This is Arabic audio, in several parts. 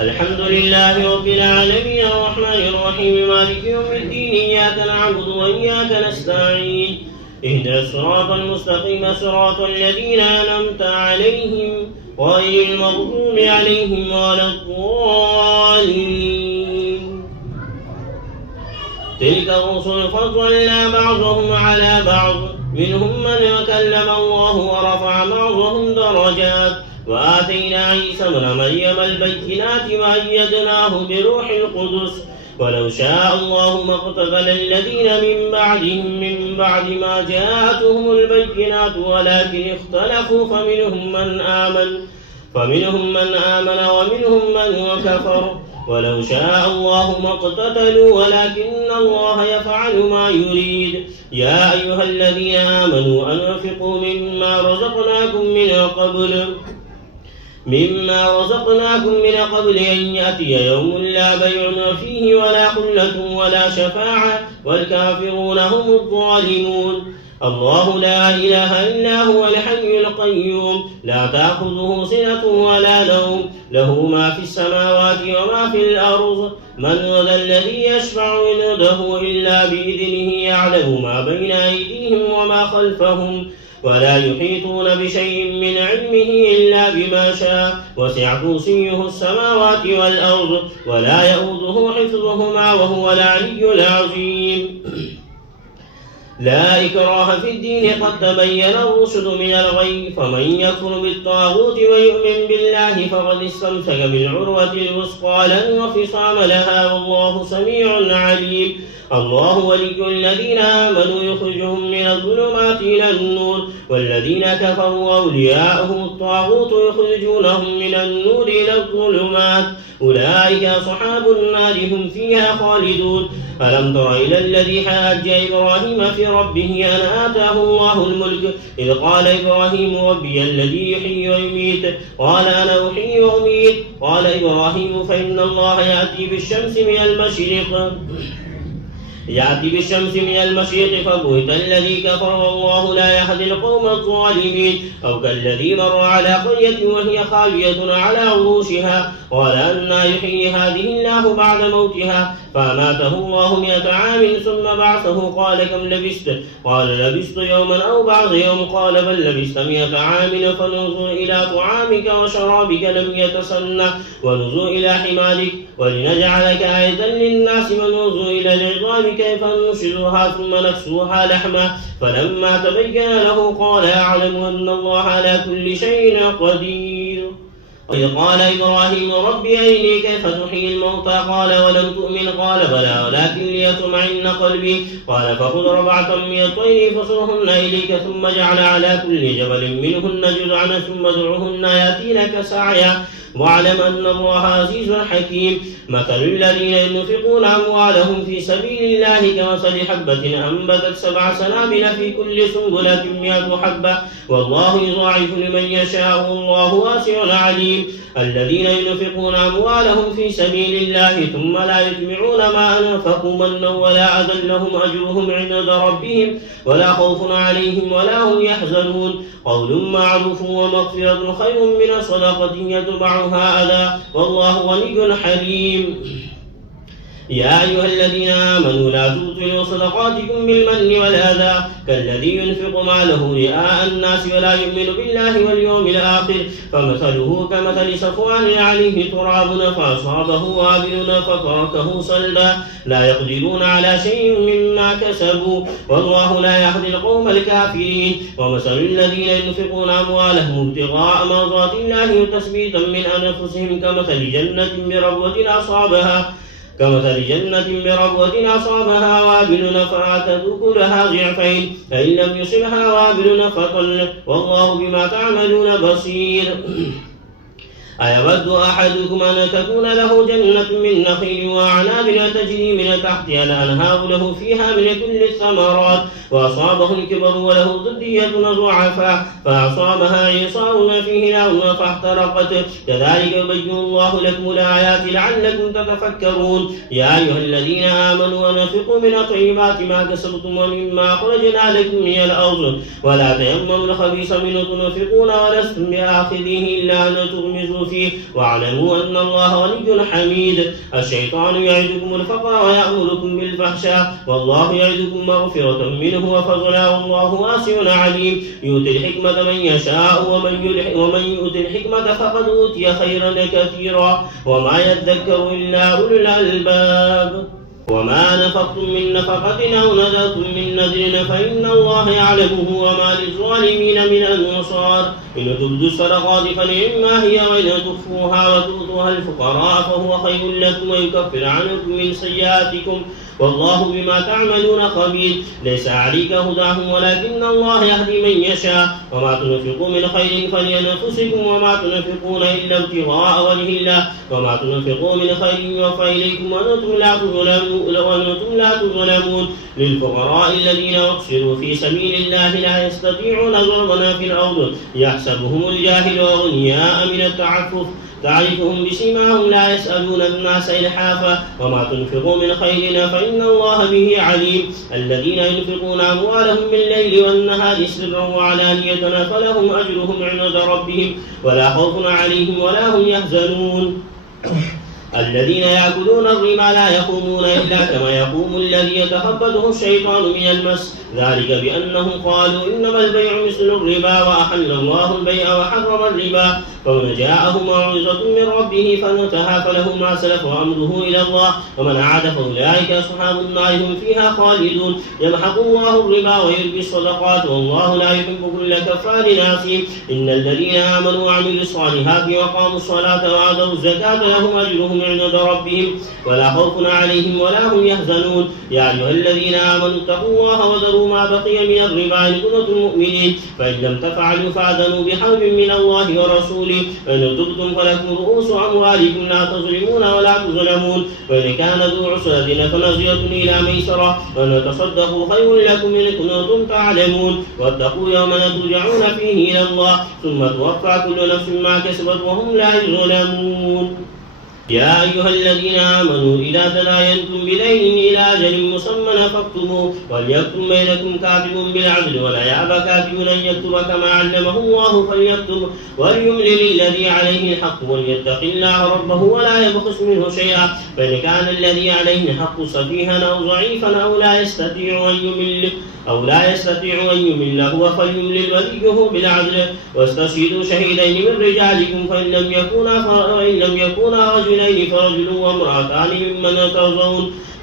الحمد لله رب العالمين الرحمن الرحيم مالك يوم الدين إياك نعبد وإياك نستعين اهدنا الصراط المستقيم صراط الذين أنعمت عليهم غير المغضوب عليهم ولا الضالين. تلك الرسل فضلنا بعضهم على بعض منهم من كلم الله ورفع بعضهم درجات وآتينا عيسى ابن مريم البينات وأيدناه بروح القدس ولو شاء الله ما اقتتل الذين من بعدهم من بعد ما جاءتهم البينات ولكن اختلفوا فمنهم من آمن ومنهم من كفر ولو شاء الله ما اقتتلوا ولكن الله يفعل ما يريد. يا أيها الذين آمنوا أنفقوا مما رزقناكم من قبل أن يأتي يوم لا بيع فيه ولا خلة ولا شفاعة والكافرون هم الظالمون. الله لا إله إلا هو الحي القيوم لا تأخذه سنة ولا نوم له ما في السماوات وما في الأرض من ذا الذي يشفع عنده إلا بإذنه يعلم ما بين أيديهم وما خلفهم ولا يحيطون بشيء من علمه إلا بما شاء وسع كرسيه السماوات والأرض ولا يؤوده حفظهما وهو العلي العظيم. لا إكراه في الدين قد تبين الرشد من الغي فمن يكفر بالطاغوت ويؤمن بالله فقد استمسك بالعروة الوثقى لا انفصام لها والله سميع عليم. الله ولي الذين آمنوا يخرجهم من الظلمات إلى النور والذين كفروا أولياءهم الطاغوت يخرجونهم من النور إلى الظلمات أولئك أصحاب النار هم فيها خالدون. ألم تر إلى الذي حاج إبراهيم في ربه أن آتاه الله الملك إذ قال إبراهيم ربي الذي يحيي ويميت قال أنا أحيي وأميت قال إبراهيم فإن الله يأتي بالشمس من المشرق فبهت الذي كفر والله لا يهدي القوم الظالمين. أو كالذي مر على قرية وهي خاوية على عروشها قال أنى يحيي هذه الله بعد موتها فأماته الله 100 عام ثم بعثه قال كم لبثت قال لبثت يوما أو بعض يوم قال بل لبثت 100 عام فننظر إلى طعامك وشرابك لم يتسنى وننظر إلى حمارك ولنجعلك آية للناس وننظر إلى العظام كيف ننشزها ثم نكسوها لحما فلما تبين له قال أعلم أن الله على كل شيء قدير. وإذ قال إبراهيم ربي أرني كيف تحيي الموتى قال ولم تؤمن قال بلى ولكن ليطمئن قلبي قال فخذ 4 من الطير فصرهن إليك ثم اجعل على كل جبل منهن جزعا ثم ادعهن يأتينك سعيا واعلم أن الله عزيز حكيم. مثل الذين ينفقون أموالهم في سبيل الله كمثل حبة أنبتت 7 سنابل في كل سنبلة 100 حبة والله يضاعف لمن يشاء والله واسع عليم. الذين ينفقون أموالهم في سبيل الله ثم لا يتبعون ما أنفقوا منا ولا أذى لهم أجرهم عند ربهم ولا خوف عليهم ولا هم يحزنون. قول معروف ومغفرة خير من صدقة يتبعها أذى والله غني حليم. يا أيها الذين آمنوا لا تبطلوا صدقاتكم بالمن والأذى كالذي ينفق ماله رئاء الناس ولا يؤمن بالله واليوم الآخر فمثله كمثل صفوان عليه تراب فأصابه وابل فتركه صلدا لا يقدرون على شيء مما كسبوا والله لا يهدي القوم الكافرين. ومثل الذين ينفقون أموالهم ابتغاء مرضات الله تثبيتا من أنفسهم كمثل جنة بربوة أصابها وابل فآتت أكلها ضعفين فإن لم يصبها وابل فطل والله بما تعملون بصير. أيود أحدكم أن تكون له جنة من نخيل وأعناب تجري من تحتها الأنهار له فيها من كل الثمرات وأصابه الكبر وله ذرية ضعفاء فأصابها إعصار فيه نار فاحترقت كذلك يبين الله لكم الآيات لعلكم تتفكرون. يا أيها الذين آمنوا أنفقوا من طيبات ما كسبتم ومما أخرجنا لكم من الأرض ولا تيمموا الخبيث منه تنفقون ولستم بآخذيه إلا أن تغمزوا فيه واعلموا أن الله غني حميد. الشيطان يعدكم الفقر ويأمركم بالفحشاء والله يعدكم مغفرة منه وفضلا والله واسع عليم. يؤتي الحكمة من يشاء ومن يؤتي الحكمة فقد أوتي خيرا كثيرا وما يذكر إلا أولو الألباب. وما نفقتم من نفقة أو نذرتم من نذر فإن الله يعلمه وما للظالمين من أنصار. إن تبدوا الصدقات فنعما هي وإن تخفوها وتؤتوها الفقراء فهو خير لكم ويكفر عنكم من سيئاتكم والله بما تعملون خبير. ليس عليك هداهم ولكن الله يهدي من يشاء وما تنفقوا من خير فلأنفسكم وما تنفقون إلا ابتغاء وجه الله وما تنفقوا من خير يوفى إليكم وأنتم لا تظلمون. للفقراء الذين أحصروا في سبيل الله لا يستطيعون ضربا في الأرض يحسبهم الجاهل أغنياء من التعفف تعرفهم بسيماهم لا يسألون الناس إلحافا وما تنفقوا من خير فإن الله به عليم. الذين ينفقون أموالهم بالليل والنهار سرا وعلانية فلهم أجرهم عند ربهم ولا خوف عليهم ولا هم يحزنون. الذين يأكلون الربا لا يقومون إلا كما يقوم الذي يتخبطه الشيطان من المس ذلك بأنهم قالوا إنما البيع مثل الربا وأحل الله البيع وحرم الربا. فمن جاءه موعظة من ربه فانتهى فله ما سلف وأمره إلى الله ومن عاد فأولئك أصحاب النار هم فيها خالدون. يمحق الله الربا ويربي الصدقات والله لا يحب كل كفار أثيم. إن الذين آمنوا وعملوا الصالحات وقاموا الصلاة وآتوا الزكاة لهم أجرهم عند ربهم ولا خوف عليهم ولا هم يحزنون. يا أيها الذين آمنوا اتقوا الله وذروا ما بقي من الربا إن كنتم مؤمنين فإن لم تفعلوا فأذنوا بحرب من الله ورسوله. إن تبتم فلكم رؤوس أموالكم لا تظلمون ولا تظلمون وإن كان ذو عسرة فنظرة إلى ميسرة وأن تصدقوا خير لكم إن كنتم تعلمون. واتقوا يوما ترجعون فيه إلى الله ثم توفى كل نفس ما كسبت وهم لا يظلمون. يا أيها الذين آمنوا إذا تداينتم بدين إلى أجل مسمى فاكتبوه وليكتب بينكم كاتب بالعدل ولا يأبى كاتب أن يكتب كما علمه الله فليكتب وليملل الذي عليه الحق وليتق الله ربه ولا يبخس منه شيئا فإن كان الذي عليه الحق سفيها أو ضعيفا أو لا يستطيع أن يمل هو فليملل وليه بالعدل واستشهدوا شهيدين من رجالكم فإن لم يكونا رجلين فرجل وامرأتان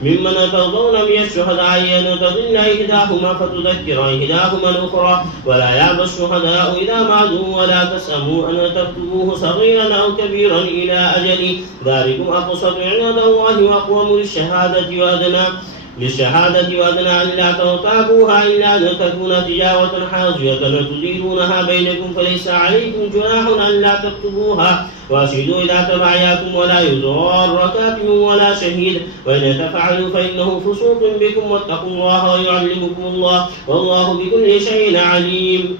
ممن ترضون من الشهداء أن تضل إحداهما فتذكر إحداهما الأخرى ولا يأبى الشهداء إذا ما دعوا ولا تسأموا أن تكتبوه صغيرا أو كبيرا إلى أجل ذلكم أقسط عند الله وأقوم للشهادة وأدنى ألا ترتابوها إلا أن تكون تجارة حاجة تديرونها بينكم فليس عليكم جناح ألا تكتبوها وأشهدوا إذا تبايعتم ولا يضار كاتب ولا شهيد وإن تفعلوا فإنه فسوق بكم واتقوا الله ويعلمكم الله والله بكل شيء عليم.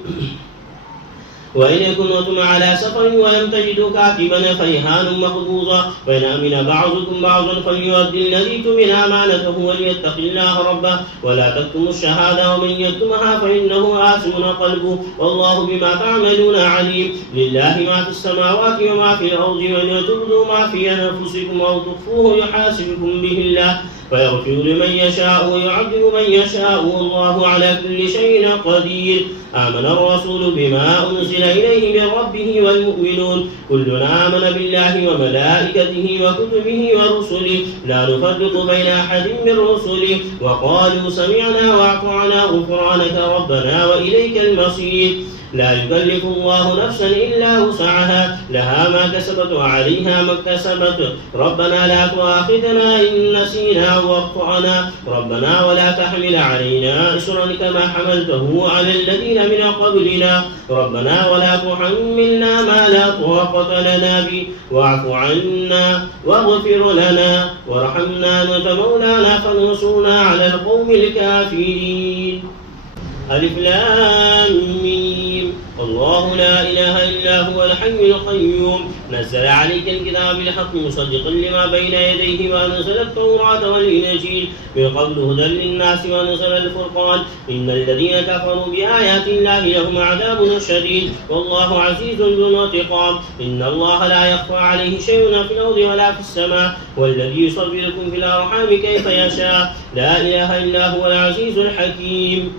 وإن كنتم على سفر ولم تجدوا كاتبا فرهان مقبوضا وإن أمن بعضكم بعضا فليؤدي الذي اؤتمن أمانته وليتق الله ربه ولا تكتموا الشهادة ومن يكتمها فإنه آثم قلبه والله بما تعملون عليم. لله ما في السماوات وما في الأرض وإن تبدوا ما في أنفسكم أو تخفوه يحاسبكم به الله فيغفر لمن يشاء ويعذب من يشاء والله على كل شيء قدير. آمن الرسول بما أنزل إليه من ربه والمؤمنون كلنا آمن بالله وملائكته وكتبه ورسله لا نفرق بين أحد من رسله وقالوا سمعنا وأطعنا غفرانك ربنا وإليك المصير. لا يكلف الله نفسا إلا وسعها لها ما كسبت وعليها ما اكتسبت ربنا لا تؤاخذنا إن نسينا أو أخطأنا ربنا ولا تحمل علينا إصرا كما حملته على الذين من قبلنا ربنا ولا تحملنا ما لا طاقة لنا به واعف عنا واغفر لنا وارحمنا أنت مولانا فانصرنا على القوم الكافرين. ألف لام ميم الله لا إله إلا هو الحي القيوم نزل عليك الكتاب بالحق مصدقا لما بين يديه وأنزل التوراة والإنجيل من قبل هدى للناس وأنزل الفرقان إن الذين كفروا بآيات الله لهم عذاب شديد والله عزيز ذو انتقام إن الله لا يخفى عليه شيء في الأرض ولا في السماء والذي يصوركم في الأرحام كيف يشاء لا إله إلا هو العزيز الحكيم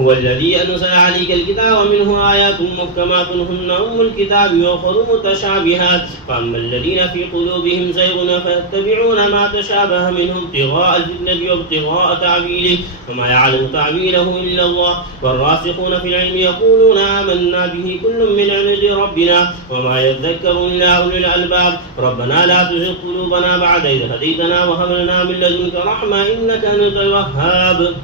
هو الذي أنزل عليك الكتاب ومنه آيات محكمات هن أم الكتاب وأخر متشابهات فأما الذين في قلوبهم زيغ فيتبعون ما تشابه منه ابتغاء الفتنة وابتغاء تعويله وما يعلم تعويله إلا الله والراسخون في العلم يقولون آمنا به كل من عند ربنا وما يذكر إلا أولو الألباب ربنا لا تزغ قلوبنا بعد إذ هديتنا وهب لنا من لدنك رحمة إنك أنت الوهاب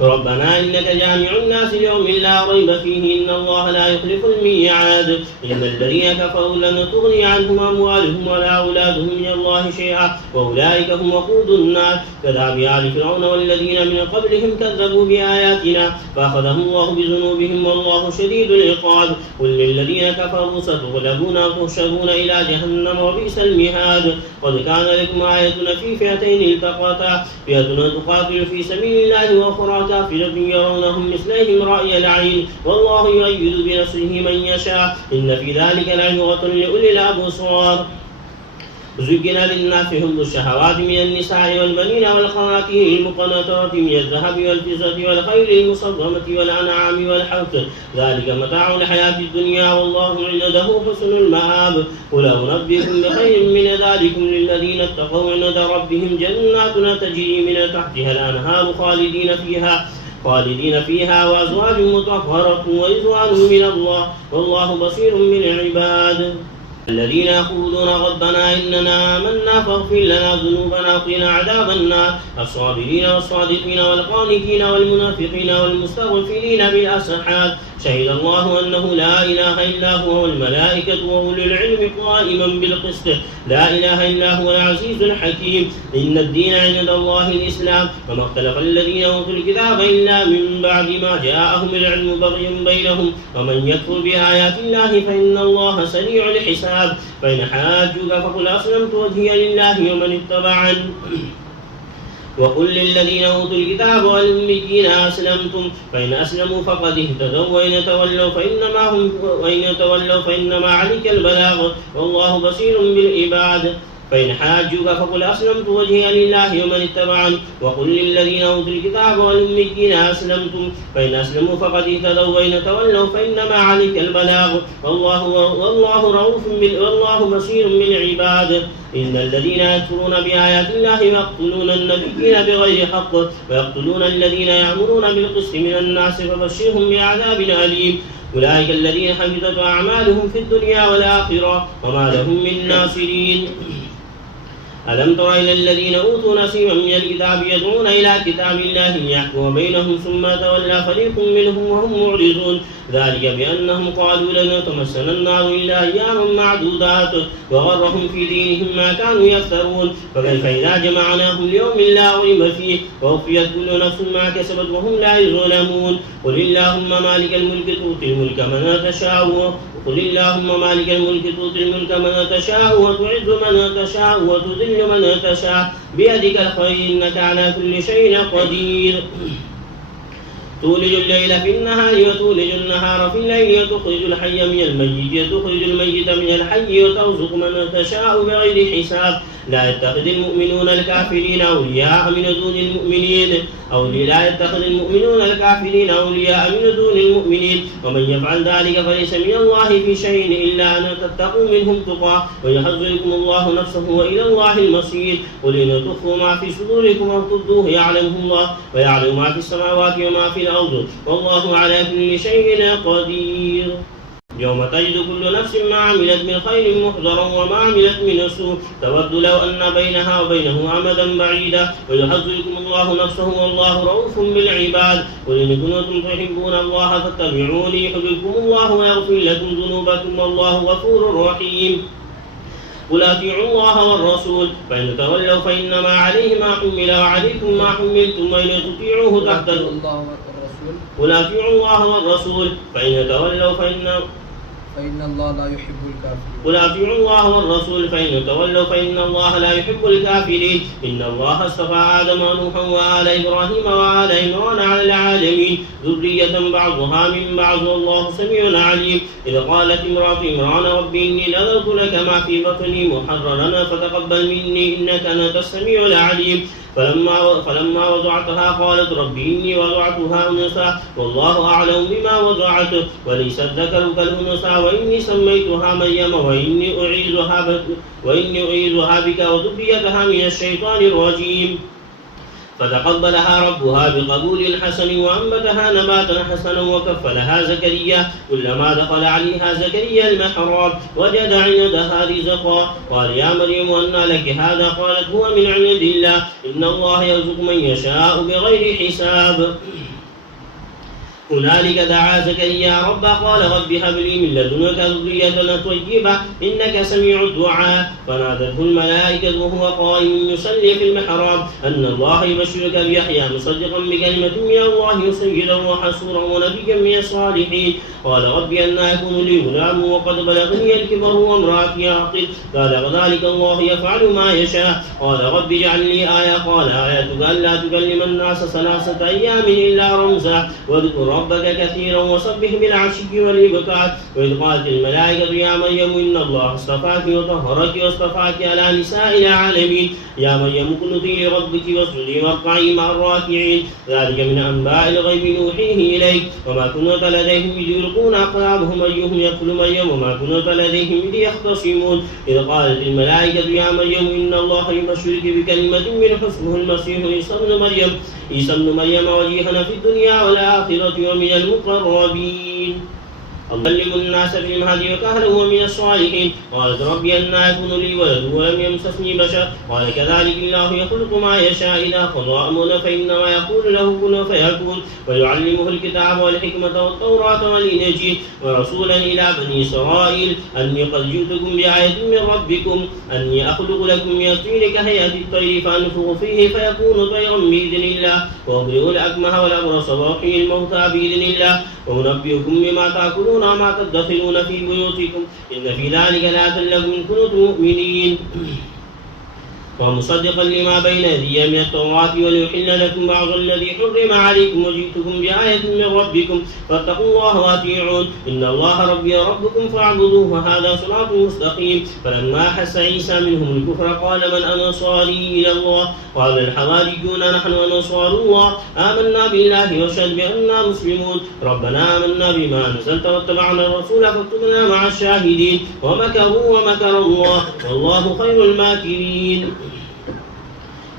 ربنا إنك جامع الناس ليوم لا ريب فيه إن الله لا يخلف الميعاد إن الذين كفروا لن تغني عنهم أموالهم ولا أولادهم من الله شيئا وأولئك هم وقود النار كذاب آل فرعون والذين من قبلهم كذبوا بآياتنا فأخذهم الله بذنوبهم والله شديد العقاب قل للذين كفروا ستغلبون وتحشرون إلى جهنم وبئس المهاد قد كان لكم آية في فئتين التقتا فئة تقاتل في سبيل الله وأخرى كافرة يرونهم مثلهم رأي العين والله يؤيد بنصره من يشاء إن في ذلك لعبرة لأولي الأبصار زين للناس حب الشهوات من النساء والبنين والقناطير المقنطرة من الذهب والفضة والخيل المصومة والأنعام والحرث ذلك متاع الحياة الدنيا والله عنده حسن المآب قل أنبئكم بخير من ذلكم للذين اتقوا عند ربهم جنات تجري من تحتها الأنهار خالدين فيها وأزواج مطهرة ورضوان من الله والله بصير بالعباد الذين يقولون ربنا إننا آمنا فاغفر لنا ذنوبنا وقنا عذاب النار الصابرين والصادقين والقانتين والمنافقين والمستغفرين بالأسحار شهد الله أنه لا إله إلا هو والملائكة وأولو العلم قائما بالقسط لا إله إلا هو العزيز الحكيم إن الدين عند الله الإسلام وما اختلف الذين أوتوا الكتاب إلا من بعد ما جاءهم العلم بغيا بينهم ومن يكفر بآيات الله فإن الله سريع الحساب فإن حاجوك فقل أسلمت وجهي لله ومن اتبعني وقل للذين أوتوا الكتاب والأميين أسلمتم فإن أسلموا فقد اهتدوا وإن تولوا فإنما عليك البلاغ والله بصير بالعباد فإن حاجوك فقل أسلمت وجهي لله ومن اتبعني وقل للذين أوتوا الكتاب والأميين أسلمتم فإن أسلموا فقد اهتدوا وإن تولوا فإنما عليك البلاغ والله بصير بالعباد إن الذين يكفرون بآيات الله ويقتلون النبيين بغير حق ويقتلون الذين يأمرون بالقسط من الناس فبشرهم بعذاب أليم أولئك الذين حبطت أعمالهم في الدنيا والآخرة وما لهم من ناصرين ألم تر إلى الذين أوتوا نصيبا من الكتاب يدعون إلى كتاب الله ليحكم بينهم ثم تولى فريق منهم وهم معرضون ذلك بأنهم قالوا لن تمسنا النار إلا أياما معدودات وغرهم في دينهم ما كانوا يفترون فكيف إذا جمعناهم ليوم لا ريب فيه ووفيت كل نفس ما كسبت وهم لا يظلمون قل اللهم مالك الملك تؤتي الملك من تشاء قل اللهم مالك الملك تؤتي الملك من تشاء وتعز من تشاء وتذل من تشاء بيدك الخير إنك على كل شيء قدير تولج الليل في النهار وتولج النهار في الليل وتخرج الحي من الميت وتخرج الميت من الحي وترزق من تشاء بغير حساب لا يتخذ المؤمنون الكافرين أولياء من دون المؤمنين لا يتخذ المؤمنون الكافرين أولياء من دون المؤمنين ومن يفعل ذلك فليس من الله في شيء إلا أن تتقوا منهم تقى ويحذركم الله نفسه وإلى الله المصير قل إن تخفوا ما في صدوركم أو تبدوه يعلمه الله ويعلم ما في السماوات وما في الأرض والله على كل شيء قدير يوم تجد كل نفس ما عملت من خير محضرا وما عملت من سوء تود لو أن بينها وبينه أمدا بعيدا ويحذركم الله نفسه والله رؤوف بالعباد قل إن كنتم تحبون الله فاتبعوني يحببكم الله ويغفر لكم ذنوبكم والله غفور رحيم قل أطيعوا الله والرسول فإن تولوا فإنما عليه ما حمل وعليكم ما حملتم وإن تطيعوه تهتدوا والرسول قل أطيعوا الله والرسول فإن تولوا فإن الله لا يحب الكافرين. قل أطيعوا الله والرسول فإن تولوا فإن الله لا يحب الكافرين. إن الله اصطفى آدم ونوحا وآل إبراهيم وآل عمران على العالمين ذرية بعضها من بعض والله سميع عليم. إذ قالت امرأة عمران رب إني نذرت لك ما في بطني محررا فتقبل مني إنك أنت السميع العليم. فلما وضعتها قالت رب إني وضعتها أنثى والله أعلم بما وضعت وليس الذكر كالأنثى وإني سميتها مريم وإني أعيذها بك وذريتها من الشيطان الرجيم. فتقبلها ربها بقبول حسن وأنبتها نباتا حسنا وكفلها زكريا. كلما دخل عليها زكريا المحراب وجد عندها رزقا قال يا مريم أنى لك هذا؟ قالت هو من عند الله إن الله يرزق من يشاء بغير حساب. هنالك دعا زكريا ربه قال رب هب لي من لدنك ذرية طيبة إنك سميع الدعاء. فنادته الملائكة وهو قائم يصلي في المحراب أن الله يبشرك بيحيى مصدقا بكلمة من الله سيدا وحسورا ونبيا من الصالحين. قال رب أنى يكون لي غلام وقد بلغني الكبر وامرأتي عاقر. قال كذلك الله يفعل ما يشاء. قال رب اجعل لي آية. قال آيتك ألا تكلم الناس 3 أيام إلا رمزا واذكر ربك كثيرا وسبح بالعشي والإبكار. وإذ قالت الملائكة يا مريم إن الله اصطفاك وطهرك واصطفاك على نساء العالمين. يا مريم اقنتي لربك واسجدي واركعي مع الراكعين. ذلك من أنباء الغيب نوحيه إليك وما كنت لديهم إذ يلقون أقلامهم أيهم يقتل مريم وما كنت لديهم إذ يختصمون. إذ قالت الملائكة يا مريم إن الله يبشرك بكلمة من اسمه المسيح عيسى ابن مريم وجيها في الدنيا والآخرة ومن المقربين. أكلم الناس في المهد وكهلا ومن الصالحين. قالت ربي أنى يكون لي ولد ولم يمسسني بشر. قال كذلك الله يخلق ما يشاء إذا قضى أمرا فإنما يقول له كن فيكون. ويعلمه الكتاب والحكمة والتوراة والإنجيل ورسولا إلى بني إسرائيل أني قد جئتكم بآية من ربكم أني أخلق لكم من الطين كهيئة الطير فأنفخ فيه فيكون طيرا بإذن الله وأبرئ الأكمه والأبرص وأحيي الموتى بإذن الله وأنبئكم بما تأكلون وما تدخرون في بيوتكم إن في ذلك لآية لكم إن كنتم مؤمنين. ومصدقا لما بين يدي من التوراة وليحل لكم بعض الذي حرم عليكم وجئتكم بآية من ربكم فاتقوا الله وأطيعون إن الله ربي وربكم فاعبدوه وهذا صراط مستقيم. فلما أحس عيسى منهم الكفر قال من أنصاري إلى الله؟ قال الحواريون نحن أنصار الله آمنا بالله واشهد بأننا مسلمون. ربنا آمنا بما أنزلت واتبعنا الرسول فاكتبنا مع الشاهدين. ومكروا ومكر الله والله خير الماكرين.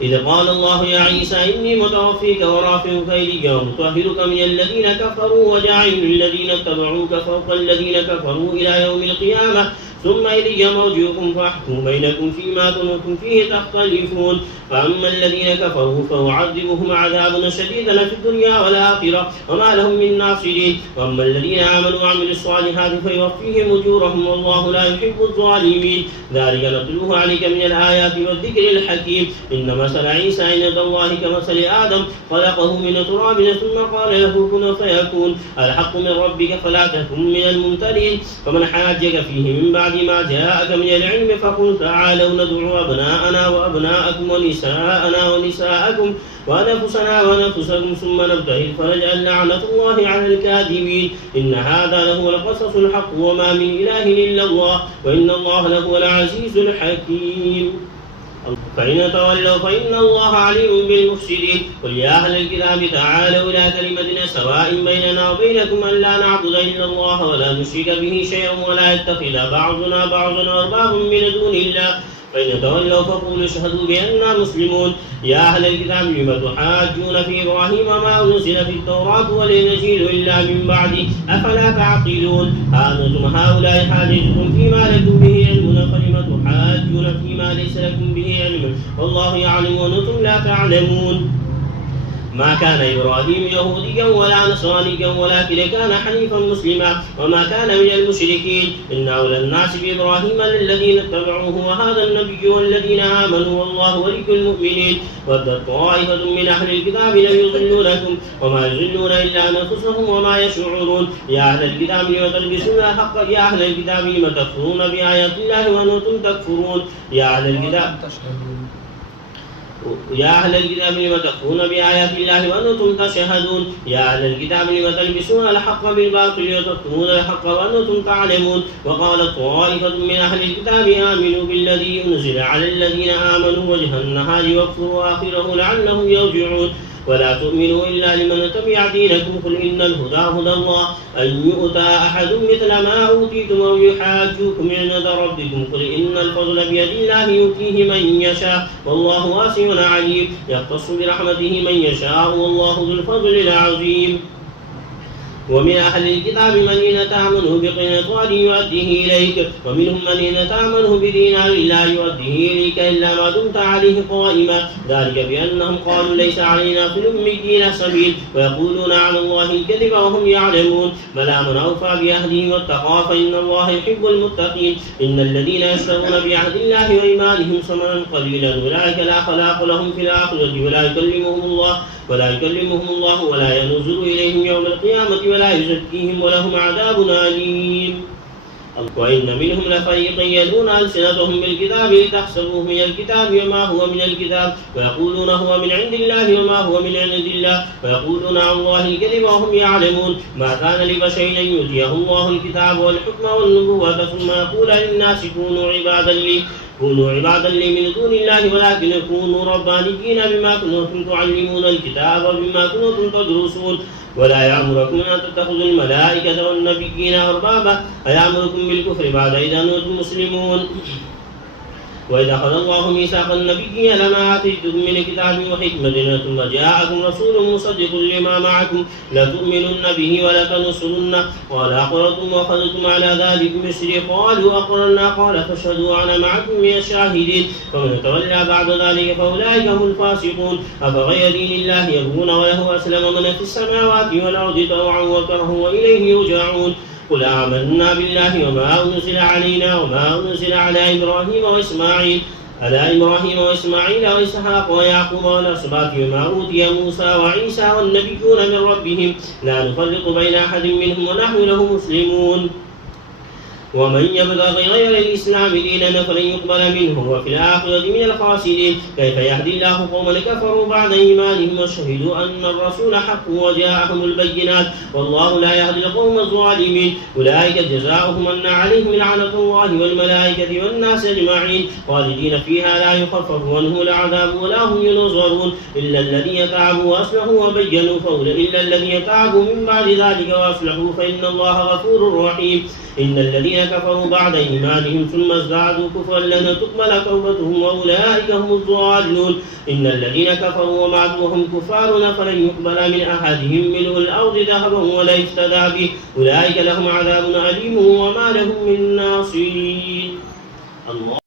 إذ قال الله يا عيسى إني متوفيك ورافعك إلي ومطهرك من الذين كفروا وجاعل الذين اتبعوك فوق الذين كفروا إلى يوم القيامة ثم إلي مرجعكم فأحكم بينكم فيما كنتم فيه تختلفون. فأما الذين كفروا فأعذبهم عذابا شديدا في الدنيا والآخرة وما لهم من ناصرين. وأما الذين آمنوا وعملوا الصالحات فيوفيهم أجورهم والله لا يحب الظالمين. ذلك نتلوه عليك من الآيات والذكر الحكيم. إن مثل عيسى عند الله كمثل آدم خلقه من تراب ثم قال له كن فيكون. الحق من ربك فلا تكن من الممترين. فمن حاجك فيه من بعد ما جاءك من العلم فقل تعالوا ندعو أبناءنا وأبناءكم ونساءنا ونساءكم وأنفسنا وأنفسكم ثم نبتهل فنجعل لعنة الله على الكاذبين. إن هذا لهو القصص الحق وما من إله إلا الله وإن الله لهو العزيز الحكيم. فإن تولوا فإن الله عليم بالمفسدين. قل يا أهل الكتاب تعالوا إلى كلمة سواء بيننا وبينكم ألا نعبد إلا الله ولا نشرك به شيئا ولا يتخذ بعضنا بعضا أربابا من دون الله. فإن تولوا فقولوا اشهدوا بأننا مسلمون. يا أهل الكتاب لم تحاجون في إبراهيم ما أنزل في التوراة والإنجيل إلا من بعده أفلا تعقلون. أنتم هؤلاء حاجتكم فيما لكم به علم فلم تحاجون فيما ليس لكم به علم والله يعلم وأنتم لا تعلمون. ما كان إبراهيم يهوديا ولا نصرانيا ولكن كان حنيفا مسلما وما كان من المشركين إن أولى الناس بإبراهيم للذين اتبعوه وهذا النبي والذين آمنوا والله ولي المؤمنين ودت طائفة من أهل الكتاب لن يضلونكم وما يضلون إلا أنفسهم وما يشعرون يا أهل الكتاب لم تلبسون الحق يا أهل الكتاب لم تكفرون بآيات الله وأنتم تكفرون يا أهل الكتاب يا أهل الكتاب لم تكفرون بآيات الله وأنتم تشهدون يا أهل الكتاب لم تلبسون الحق بالباطل وتكتمون الحق وأنتم تعلمون وقالت طائفة من أهل الكتاب آمنوا بالذي أنزل على الذين آمنوا وجه النهار واكفروا آخره لعلهم يرجعون ولا تؤمنوا إلا لمن تبع دينكم قل إن الهدى هدى الله أن يؤتى أحد مثل ما أوتيتم أو يحاجوكم عند ربكم قل إن الفضل بيد الله يؤتيه من يشاء والله واسع عليم يختص برحمته من يشاء والله ذو الفضل العظيم ومن أهل الكتاب من إن تأمنه بقنطار يؤديه إليك ومنهم من إن تأمنه بدينار لا يؤديه إليك إلا ما دمت عليه قائما ذلك بأنهم قالوا ليس علينا في الأميين سبيل ويقولون على الله الكذب وهم يعلمون بلى من أوفى بعهده واتقى فإن الله يحب المتقين إن الذين يشترون بعهد الله وإيمانهم ثمنا قليلا أولئك لا خلاق لهم في الآخرة ولا يكلمهم الله ولا ينزل إليهم يوم القيامة ولا يزكيهم ولهم عذاب أليم وإن منهم لفريقا يلون ألسنتهم بالكتاب لتحسبوه من الكتاب وما هو من الكتاب ويقولون هو من عند الله وما هو من عند الله ويقولون عن الله الكذب وهم يعلمون ما كان لبشر أن يؤتيه الله الكتاب والحكم والنبوة ثم يقول للناس كونوا عبادا لي من دون الله ولكن كونوا ربانيين بما كنتم تعلمون الكتاب وبما كنتم تدرسون ولا يأمركم أن تتخذوا الملائكة والنبيين أربابا أيأمركم بالكفر بعد إذا أنتم مسلمون وإذا أخذ الله ميثاق النبيين لما آتيتكم من كتاب وحكمة ثم جاءكم رسول مصدق لما معكم لتؤمنن به ولتنصرنه قال أقررتم وأخذتم على ذلك مصري قالوا أقررنا قال فاشهدوا أنا معكم من الشاهدين فمن تولى بعد ذلك فأولئك هم الفاسقون أفغير دين الله يبغون وله أسلم من في السماوات والأرض طوعا وكرها وإليه يرجعون قل آمنا بالله وما أنزل علينا وما أنزل على إبراهيم وإسماعيل وإسحاق ويعقوب والأسباط وما أوتي موسى وعيسى والنبيون من ربهم لا نفرق بين أحد منهم ونحن له مسلمون ومن يبتغي غير الإسلام دينا فلن يقبل منه وفي الآخرة من الخاسرين كيف يهدي الله قوما كفروا بعد إيمانهم وشهدوا أن الرسول حق وجاءهم البينات والله لا يهدي القوم الظالمين أولئك جزاؤهم أن عليهم لعنة الله والملائكة والناس أجمعين خالدين فيها لا يخفف عنهم العذاب ولا هم ينظرون إلا الذين تابوا وأصلحوا وبينوا إلا الذين تابوا من بعد ذلك وأصلحوا فإن الله غفور رحيم إن الذين كفروا بعد إيمانهم ثم ازدادوا كفرا لن تقبل توبتهم وأولئك هم الضالون إن الذين كفروا وماتوا وهم كفار فلن يقبل من أحدهم ملء الأرض ذهبا ولا يفتدى به أولئك لهم عذاب أليم وما لهم من ناصرين. الله